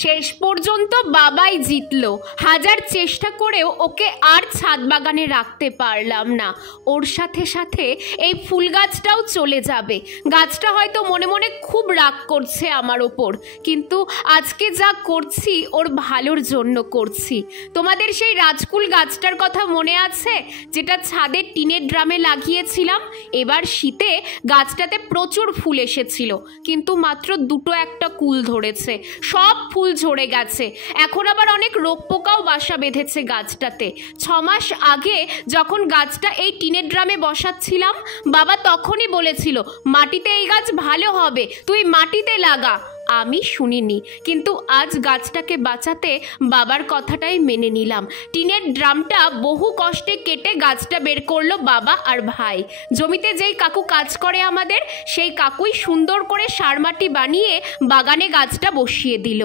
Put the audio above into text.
শেষ পর্যন্ত বাবাই জিতলো। হাজার চেষ্টা করেও ওকে আর ছাদ বাগানে রাখতে পারলাম না। ওর সাথে সাথে এই ফুল গাছটাও চলে যাবে। গাছটা হয়তো মনে মনে খুব রাগ করছে আমার ওপর, কিন্তু আজকে যা করছি ওর ভালোর জন্য করছি। তোমাদের সেই রাজকুল গাছটার কথা মনে আছে, যেটা ছাদের টিনের ড্রামে লাগিয়েছিলাম? এবার শীতে গাছটাতে প্রচুর ফুল এসেছিল, কিন্তু মাত্র দুটো একটা কুল ধরেছে, সব ফুল ঝরে গেছে। এখন আবার অনেক রোগ পোকাও বাসা বেঁধেছে গাছটাতে। 6 মাস আগে যখন গাছটা এই টিনের ড্রামে বসাচ্ছিলাম, বাবা তখনই বলেছিল মাটিতে এই গাছ ভালো হবে, তুই মাটিতে লাগা। আমি শুনিনি, কিন্তু আজ গাছটাকে বাঁচাতে বাবার কথাটাই মেনে নিলাম। টিনের ড্রামটা বহু কষ্টে কেটে গাছটা বের করলো বাবা আর ভাই। জমিতে যেই কাকু কাজ করে আমাদের, সেই কাকুই সুন্দর করে সার মাটি বানিয়ে বাগানে গাছটা বসিয়ে দিল।